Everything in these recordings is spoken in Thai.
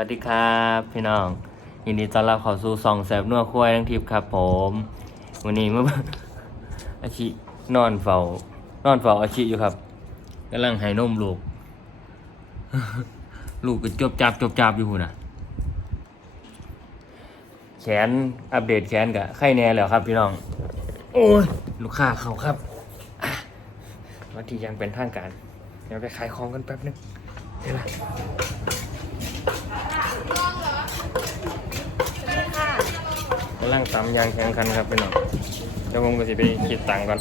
วัสดีครับพี่น้อง ยินดีต้อนรับเข้าสู่สองแสบนัวคุ้ยทั้งทิพย์ครับผม วันนี้เมื่ออาชินอนเฝ้านอนเฝ้าอาชิอยู่ครับกำลังให้นมลูก ลูกก็จบจับจบจับอยู่หุ่นน่ะ แขนอัปเดตแขนกับไข้แน่แล้วครับพี่น้อง โอ้ยลูกค้าเขาครับอะวัที่ยังเป็นทางการเดี๋ยวไปขายของกันแป๊บนึงเดี๋ยวนะ กำลังตำยางแข่งขันครับพี่น้องเดี๋ยวผมก็จะไปคิดตังค์ก่อน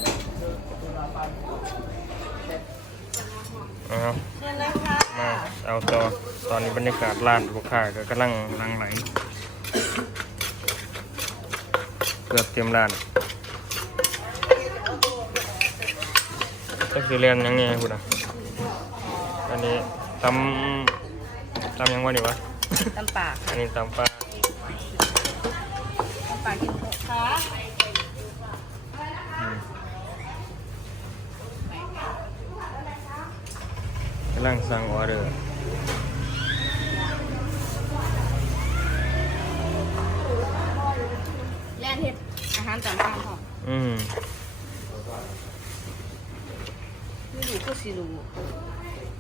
เอามาเอาต่อตอนนี้บรรยากาศร้านลูกค้าก็กำลังหลังไหลเกือบเต็มร้านก็คือเรียนยังไงคุณอะอันนี้ตำตำยังวะนี่วะตำปากอันนี้ตำปลาตำ ปากกินขาอืมกำลังสั่งออเดอร์ย่านเห็ดอาหารตามสั่งค่ะอืมไม่รู้ก็สิรู้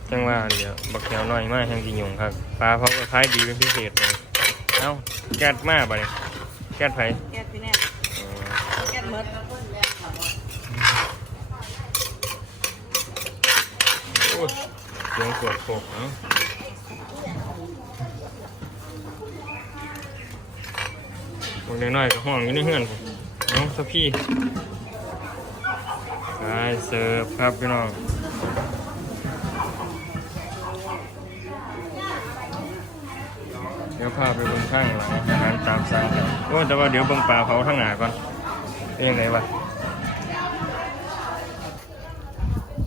จังว่าเดี๋ยวบักแก้วน้อยมากแห่งกินยงครับปลาเขาก็ขายดีเป็นพิเศษเลย เอ้าแก๊สมากไปเลย แก๊สไผแก้พี่แน่อ๋อแก้เมดโอ้ยเสียงขวดโคกเนาะบางน้อยๆก็ห้องอยู่ในเฮือนผมน้องสะพี่ขายเสิร์ฟครับพี่น้อง ดี๋ยวพาไปบิ่งข้างหลังอาหารตามสั่งกันโอ้แต่ว่าเดี๋ยวเบิ่งปลาเผาทั้งหนาก่อนเป็นยังไงวะ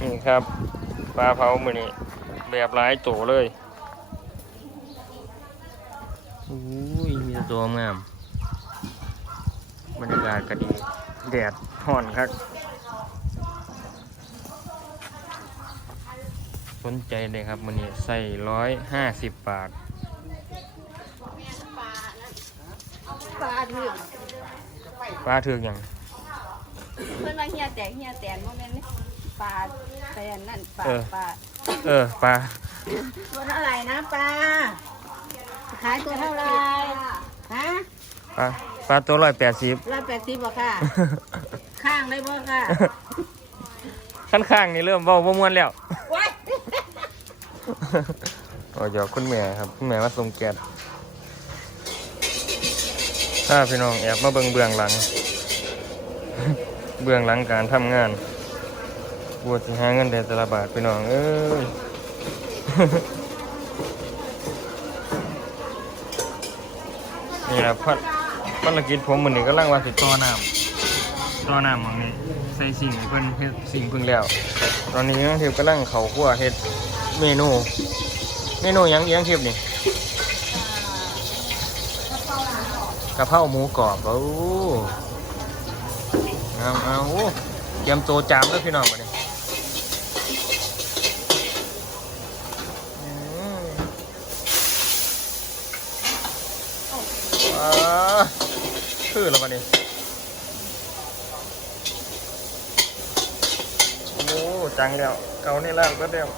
นี่ครับปลาเผามือนี้แบบหลายตัวเลยอุ้ยมีต่ตัวงามบรรยากาศก็ดีแดดห่อนครับ สนใจเลยครับมือนี้ใส่ร้อยห้าสิบบาท ปลาถึกปลาเถือกอย่างเพื่อนว่าเฮียแตกเฮียแตนโมเมนต์ปลาแตนนั่นปลาปลาเออปลาตัวเท่าไหร่นะปลาขายตัวเท่าไหร่ฮะปลาปลาตัวร้อยแปดสิบร้อยแปดสิบบ่ค่ะ ข้างได้บ่ค่ะข้างข้างๆนี่เริ่มเบาบ่มวนแล้วว้ายโอ้ยเดี๋ยวคุณแม่ครับ คุณแม่มาส่งแก๊ส ถ้าพี่น้องแอบมาเบิ่งเบื้องหลัง เบื้องหลังการทำงานปวดสิหาเงินเดือนแต่ละบาทพี่น้อง เอ้ยนี่แหละพัดภารกิจผมมือนี้ก็ล่างว่าสิต่อน้ำต่อน้ำมองนี้ใส่สิ่งเพิ่นเฮ็ดสิ่งเพิ่งแล้ว ตอนนี้ยังเทียบกำลังเขาคั่วเฮ็ดเมนู เมนูยังเอียงเทียบนี่ กะเพราหมูกรอบโอ้เอาเอาโอ้เตรียมตัวจามแล้วพี่น้องมาเนี่ยอืมว้าคือแล้วมาเนี่ยโอ้จังแล้วเกานี่ล่างก็เดียว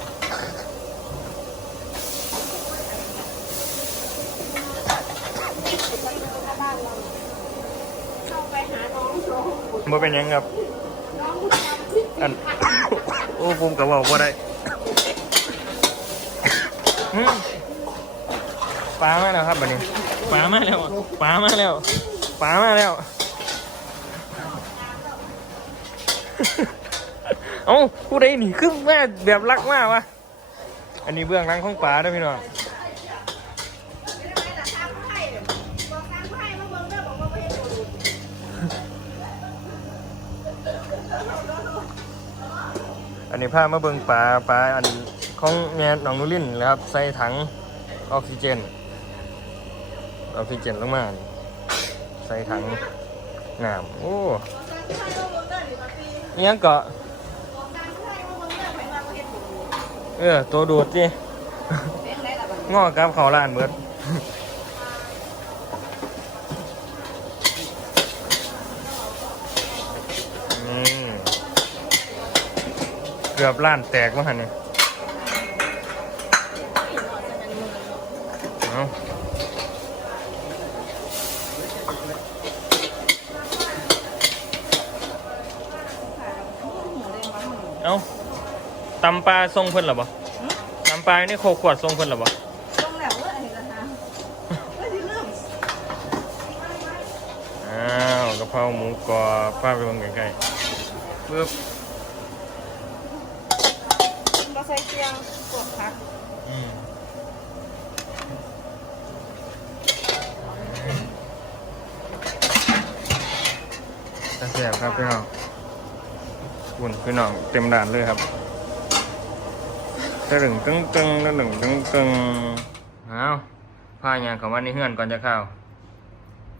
บ่เป็นหยังครับ อัน โอ้ผมก็บอกว่าได้อืมปลามาแล้วครับบัดนี้ปลามาแล้วปลามาแล้วปลามาแล้ว เอ้าผู้ใดนี่คือแม่แบบรักมากวะอันนี้เบื้องหลังของปลาเด้อพี่น้อง นนี้พามาเบิงปลาปลาอันของแม่น้องนุลินนะครับใส่ถังออกซิเจน ออกซิเจนลงมาใส่ถังน้ำโอ้อิหยังเกาะเออตัวดูดจิเป็นไรล่ะบัดงอกับเขาล้านเบิด เกือบล้านแตกวะหันเนี่ยเอาเอาตำปลาทรงเพิ่นเหรอบ่ตำปลานี่โคขวดทรงเพิ่นเหรอบ่ต้องแล้วว่าเห็นแล้วนะไม่ได้เรื่องอ้าวกะเพราหมูกรอบป้าไปเบิ่งใกล้ๆปึ๊บ เราใส่เกียงกดพัก อืม จะเสียบครับพี่น้องคุณพี่น้องเต็มด่านเลยครับตะหนึ่งตึ้งตึ้งตะหนึ่งตึ้งตึ้งเอาผ้ายางเขามาในเฮือนก่อนจะเข้า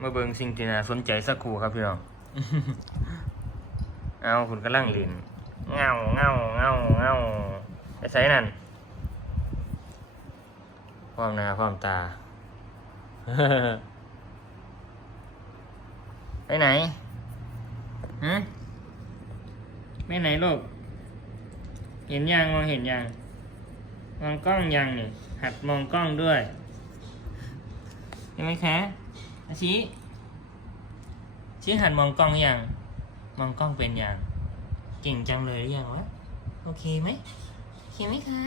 มาเบิ่งสิ่งที่น่าสนใจสักครู่ครับพี่น้องเอาคุณกำลังเลินเงาเงาเงาเงาไอ้ไซนั่นความหน้าความตาไปไหน ฮะไปไหนลูกเห็นยังมองเห็นยังมองกล้องยังนี่หัดมองกล้องด้วยเห็นไหมคะอาชีชี้หัดมองกล้องยังมองกล้องเป็นยังเก่งจังเลยหรือยังวะโอเคไหมโอเคไหมคะ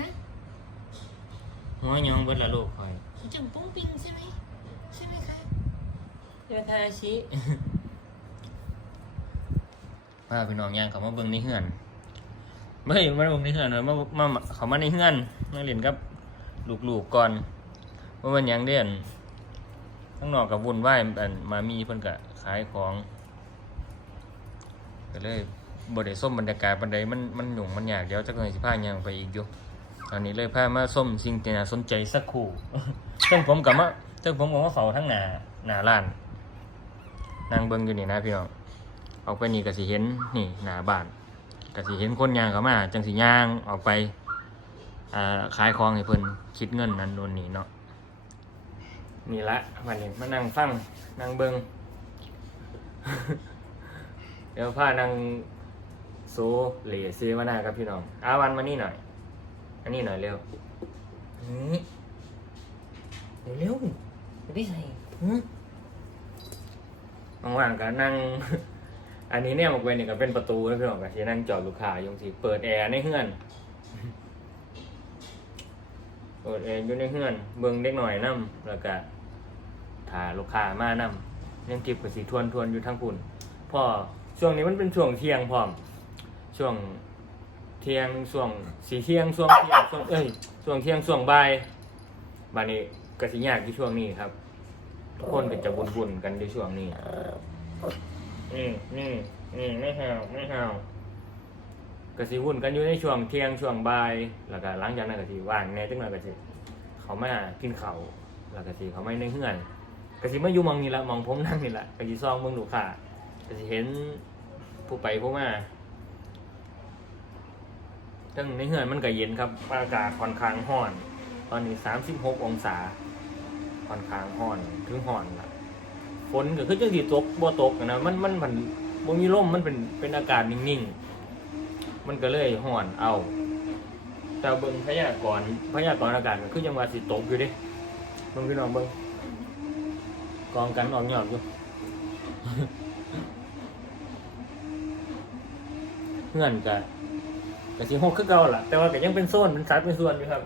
หัวยองเบิดละลูกคอยจังปุ้งปิงใช่ไหมใช่ไหมคะใช่ไหมคะอาชิ มาพี่น้องย่างเขามาเบิ่งในเฮือนไม่มาเบิ่งในเฮือนเลยมามาเขามาในเฮือนมาเล่นกับลูกๆก่อนว่ามันยังเด่นข้างนอกกับวุ่นวายอันมามีเพิ่นก็ขายของก็เลยบดได้ส้มบรรยากาศบันไดมันมันหยุ่งมันยากเดี๋ยวจะเคยสิพายังไปอีกอยู่ตอนนี้เลยพามาส้มสิ่งที่น่าสนใจสักครู่ซึ่งผมกับมาซึ่งผมกับว่าเฝ้าทั้งหนาหนาล้านนางเบิงอยู่นี่นะพี่น้อง ออกไปนี่ก็สิเห็นนี่หนาบ้านก็สิเห็นคนยางเขามาจังสิย่างออกไปอ่าขายของให้เพิ่นคิดเงินนั่นโน่นนี่เนาะนี่ละวันนี้มานั่งฟังนั่งเบิงเดี๋ยวพานางโซเหลซีมาหน้าครับพี่น้องอาวันมานี่หน่อย อันนี้หน่อยเร็วนี่เร็วเร็วจะได้ใส่หืมว่างๆก็นั่ง อันนี้เนี่ยมันเป็นนี่ก็เป็นประตูนะพี่น้องก็ที่นั่งจอดลูกค้าอยงสิเปิดแอร์ในเฮือนเปิดแอร์อยู่ในเฮือนเบิ่งเด็กหน่อยนํแล้วก็ถ่าลูกค้ามานํยังเก็บกับสีทวนทวนอยู่ทั้งคุณพอช่วงนี้มันเป็นช่วงเที่ยงพร้อมช่วงเที่ยงช่วงสีเที่ยงช่วงเที่ยงช่วงเอ้ยช่วงเที่ยงช่วงบ่ายบานนี้กสิยากที่ช่วงนี้ครับ ทุกคนก็จะวุ่นๆกันในช่วงนี้ นี่นี่ นี่ไม่ห่าวไม่ห่าวกสิวุ่นกันอยู่ในช่วงเที่ยงช่วงบ่าย แล้วก็หลังจากนั้นก็สิว่างแน่จังหน่อยก็สิเขามากินเขาวแล้วก็สิเขาไม่ในเฮือนก็สิมาอยู่มองนี่ละมองผมนั่งนี่ละก็สิซองเบิ่งลูกค้าก็จะเห็นผู้ไปผู้มาตั้งในเฮือนมันก็เย็นครับอากาศค่อนข้างร้อน ตอนนี้สามสิบหกองศาค่อนข้างร้อนถึงร้อนละ ฝนก็คือจังสีตกบ่ตกนะมันมันมันบ่มีลมมันเป็นเป็นอากาศนิ่งๆ มันก็เลยร้อนเอา แต่เบิ่งพยากรณ์พยากรณ์อากาศก็คือยังว่าสิตกอยู่เด้เบิ่งพี่น้องเบิ่งกองกันออกหยอดอยู่เงื่อนกะกะสิหกคือเก่าล่ะ แต่ว่าก็ยังเป็นโซนเป็นสัดเป็นส่วนอยู่ครับ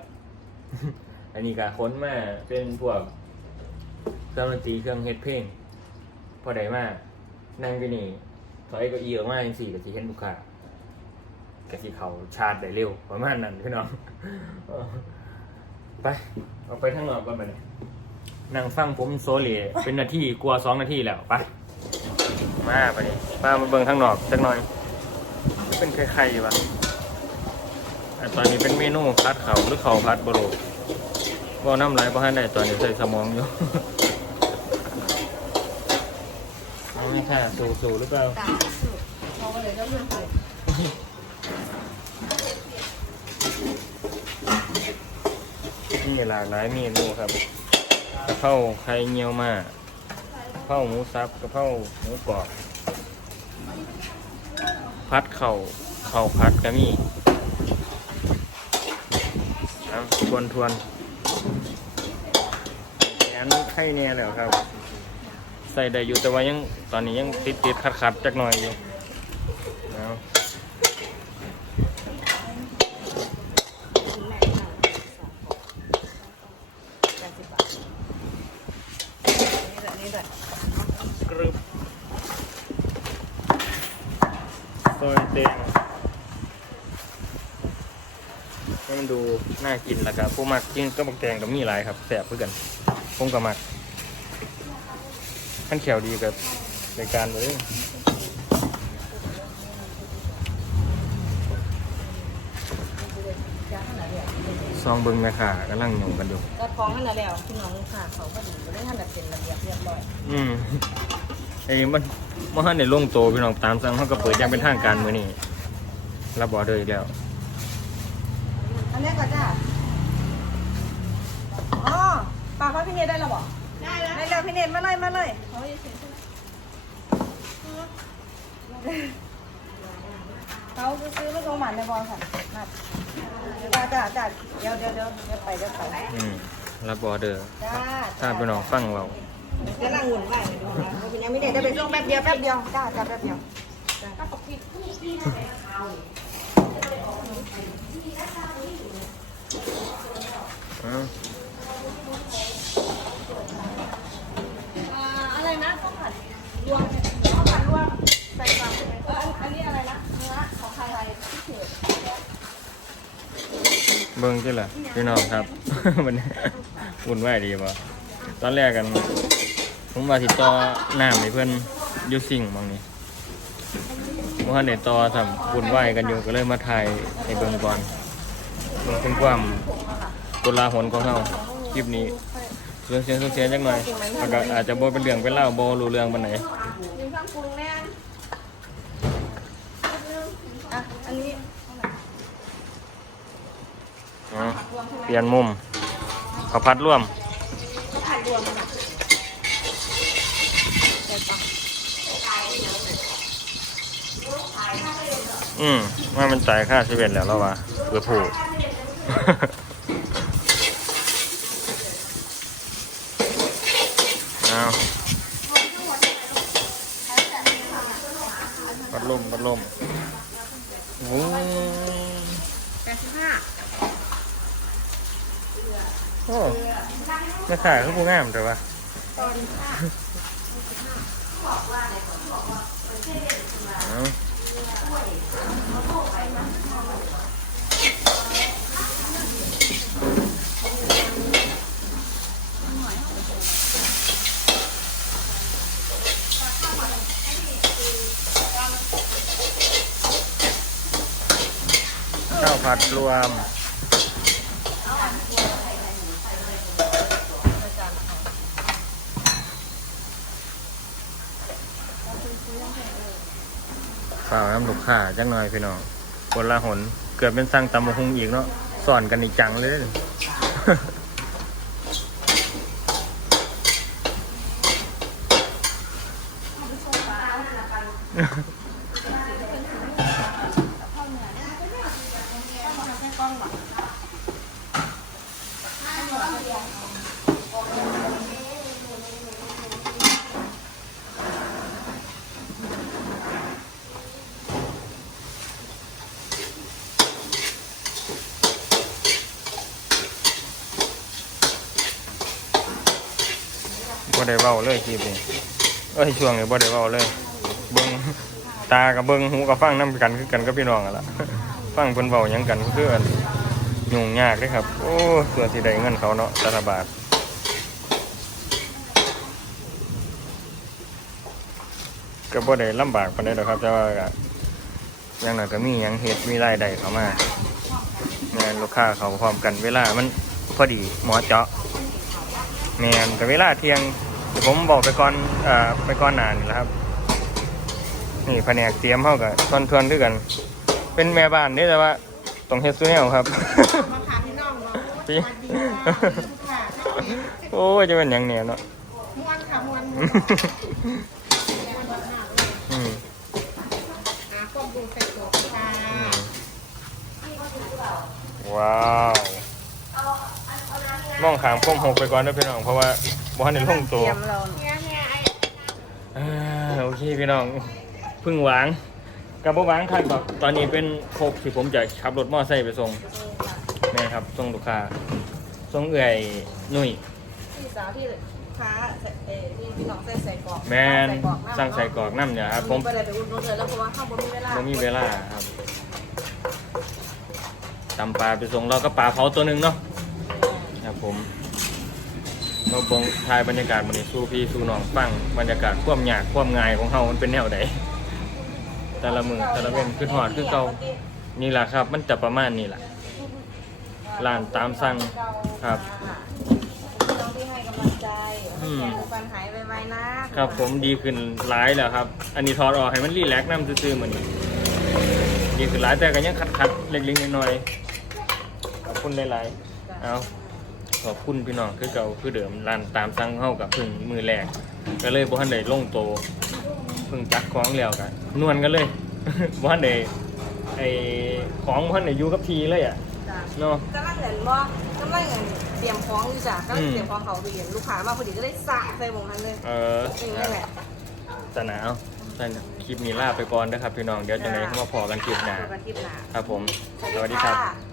อันนี้ก็ค้นมาเป็นพวกเครื่องดนตรีเครื่องเฮ็ดเพลง พอได้มานั่งอยู่นี่ถอยเก็อีออกมาจังซี่ก็สิเห็นลูกค้ากะสิเขาชาร์จได้เร็วประมาณนั้นพี่น้องไปออกไปทางนอกก่อนไปเลยนั่งฟังผมโซเลเป็นนาทีกลัวสองนาทีแล้วไปมาไปดิมามาเบิ่งทางนอกสักหน่อย เป็นไข่ๆอยู่วะตอนนี้เป็นเมนูพัดเขาหรือเขาพัดบโรก็น้ำไหลเพราะให้ได้ตอนนี้ใส่สมองอยู่ เอาไง ค่ะ สูสูหรือเปล่านี่หลากหลายเมนูครับกะเพราไข่เงียวมากะเพราหมูสับกะเพราหมูกรอบพัดเข่าเข่าพัดก็มีทวนทวนแขนไข่เนี่ยแล้วครับ ใส่ได้อยู่แต่ว่ายังตอนนี้ยังติดติดขัดขัดๆจักหน่อยอยู่แปดสิบบาทนี่ด้วยนี่ด้วยกรึบซอยเตียงให้มันดูน่ากินแล้วก็ผู้มักกินก็บักแตงก็มีหลายครับแสบเพื่อกันผมก็มัก ขั้นเขียวดีกับในการเลยซองเบิงแม่ค่ะกำลังหยุ่งกันอยู่ก็ท้องนั่นแหละแล้วพี่น้องค่ะเขาก็ดีไม่ได้ท่านแบบเป็นระเบียบเรียบร้อยอืมไอ้มันมันในลงโตพี่น้องตามสั่งเขาก็เปิดอยังเป็นทางการมือนี่รับบอเดอร์อีกแล้วอันนี้ก็จ้าอ๋อปากว่าพี่เนทได้แล้วบอก ได้แล้วได้แล้วพี่เนทมาเลยมาเลยเขาซื้อมาโรงหมันในบอลค่ะมาจ้าจ้าจ้าเดี๋ยวเดี๋ยวเดี๋ยวเดี๋ยวไปเดี๋ยวไปอืมรับบอเดอร์จ้าถ้าพี่น้องฟังเราเดี๋ยวนั่งหุ่นไว้ดูนะว่าเป็นยังไม่ได้ได้ไปส่งแป๊บเดียวแป๊บเดียวจ้าจ้าแป๊บเดียวจ้าอืม อ่าอะไรนะข้าวผัดรวมข้าวผัดรวมใส่ความเอออันอันนี้อะไรนะเนื้อของใครอะไรที่เขต เบิ้งที่ละพี่น้องครับ มันนี้วุ่นวายดีป่ะตอนแรกกันผมว่าสิต่อน้ำให้เพื่อนอยูสิ่งบางนี้เมื่อในต่อทำวุ่นวายกันอยู่ก็เลยมาถ่ายในเบิ้งก่อนเบิ้งเป็นความตุลาหนของเขาคลิปนี้เรื่องเสียงเสียงจังหน่อยแล้วก็อาจจะโบเป็นเรื่องเป็นเล่าโบรู้เรื่องปันไหนอันนี้ เปลี่ยนมุมเขาพัดร่วมข้าวผัดรวมนะอืมว่ามันจ่ายค่าชีวิตแล้วแล้ววะเพื่อผูกเอาพัดลมพัดลมวุ้ แปดสิบห้า โอ้ไม่ขายคือผู้งามแต่ว่าตอนห้าเอาข้าวผัดรวม ฝ่าน้ำลูกค้าจังหน่อยพี่น้องคนละหน เกิดเป็นสร้างตำมะฮุงอีกเนาะสอนกันอีกจังเลยบ่ ได้เว้าเลยคลิปนี้เอ้ยช่วงนี้บ่ได้เว้าเลยเบิ่งตากับเบิ่งหูกับฟังนํกันคือกันกับพี่น้องอะล่ะฟังเพิ่นเว้าหยังกันคืออันยุ่งยากเด้ครับ โอ้ส่วนสิได้เงินเขาเนาะต่ละบาทก็บ่ได้ลำบากปานใดดอกครับ แต่ว่าก็อย่างน้อยก็มีหยังเฮ็ดมีรายได้เข้ามางานลูกค้าเขาพร้อมกันเวลามันพอดีหมอเจาะแมนกับเวลาเที่ยง ผมบอกไปก่อนเอ่อไปก่อนหนานนี่แหละครับ นี่แผนกเตรียมเข้ากับทวนทวนๆด้วยกัน เป็นแม่บ้านนี่แต่ว่าต้องเฮ็ดซูแนวครับมาถามพี่น้องเนาะพี่โอ้ยจะเป็นหยังเนี่ยเนาะม้วนค่ะม้วนอืมหาความดูใส่ตัวค่ะอืมว้าวมองขามก้มหกไปก่อนนะพี่น้องเพราะว่า บ้านในลงตัว เตรียมเราเนี่ยเนี่ยไอ้อ่าโอเคพี่น้องพึ่งหวางกับบ่หวางคันแบบตอนนี้เป็นโคกที่ผมจะขับรถมอไซค์ไปส่งนี่ครับส่งลูกค้าส่งเอื่อยนุ่ยพี่สาวที่ค้าเอ่อที่พี่น้องใส่ใส่กรอกแมนสั่งใส่กรอกน้ำเนี่ยครับผผมมไปเลยไปอุ่นนเลยแล้วเพราะว่าข้าวบนมีเวลาไม่มีเวลาครับตำปลาไปส่งเราก็ปลาเผาตัวหนึ่งเนาะครับผม เราบงทายบรรยากาศมันนี่สู้พี่สู้น้องฟังบรรยากาศความยากความง่ายของเฮามันเป็นแนวใดแต่ละมือแต่ละเว้นคือหอดคือเก่านี่แหละครับ มันจะประมาณนี้แหละร้านตามสั่งครับน้องที่ให้กำลังใจอืมแข่งฟันหายไวๆนะครับผมดีขึ้นหลายแล้วครับ อันนี้ถอดออกให้มันรีแลกซ์น้ำซื่อๆเหมือนนี้ดีขึ้นหลายแต่ก็ยังคัดๆเล็กๆน้อยๆขอบคุณหลายๆเอา ขอบคุณพี่น้องคือเก่าคือเดิมร้านตามสั่งเฮากับพึ่งมือแรกก็เลยบ่ทันได้ลงโตเพึ่งจักของแล้วกันนวลกันเลย บ่ทันได้ไอ้ของบ่ทันได้อยู่กับทีเลยอะจ้ะเนาะ กำลังเห็นว่ากำลังเห็นเตรียมของอยู่จ้ะกำลัอืงมเตรียมของเขาไปเห็นลูกค้ามาพอดีก็เลยสาดใส่วงนั้นเลยเออนี่แหละจะหนาวใช่คลิปนี้ลาไปก่อนนะครับพี่น้องเดี๋ยวจะไหนเข้ามาพอกันคลิปหน้า เจอกันที่หน้า ครับผม สวัสดีครับค่ะ